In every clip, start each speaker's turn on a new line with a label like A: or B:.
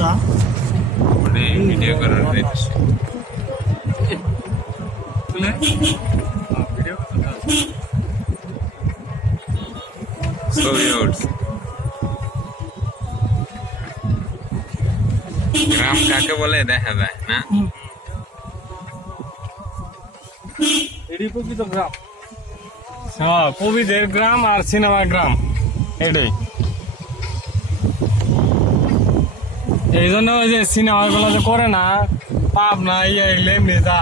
A: রাস্তা
B: মানে ভিডিও করার উদ্দেশ্য ছবি উঠছে গ্রাম কাকে বলে? দেখা যায় না?
C: এটি প্রকৃত গ্রাম। হ্যাঁ কবিদের গ্রাম আর সিনেমা গ্রাম। এটাই। এই জন্য ওই যে সিনেমাগুলো যে করে না পাপ না ইয়ে এগুলো এমনি যা।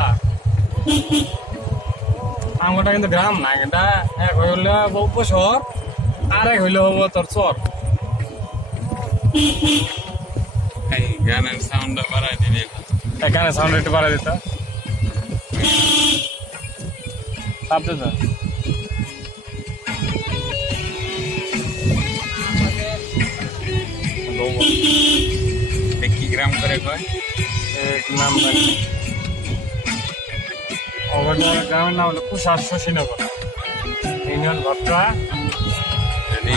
C: আমটা কিন্তু গ্রাম না এটা এক হইলে উপশহর আর এক হইলে হব তোর চর
B: গানের সাউন্ডটা বাড়াই দিবি
C: এখানে সাউন্ড একটু বাড়া দিত। তো।
B: কি গ্রাম করে কয়
C: নাম অবর্ণা গ্রামের নাম হলো কুষার শশীনগর। ইউনিয়ন ভট্টা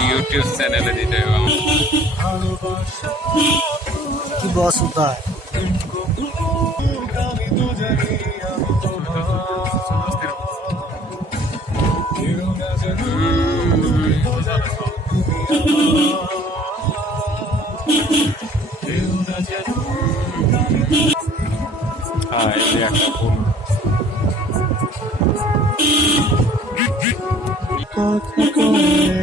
B: ইউটিউব চ্যানেলে দিতে হবে
A: কি বস উতা Mm-hmm.
C: হ্যাঁ এই যে একটা ফুল
A: কথা কয়ে